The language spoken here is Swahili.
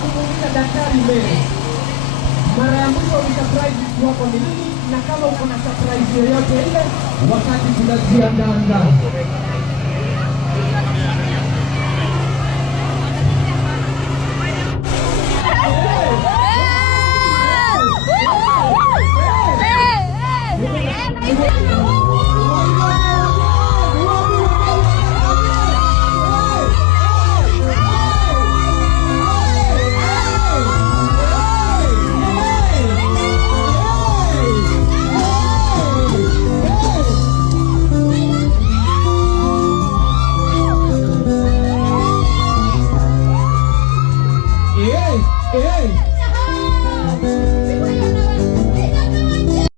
Kumuuliza daktari mbele. Mara ya mwisho ulisurprise wako ni nini? Na kama uko na surprise yoyote ile wakati tunajiandaa.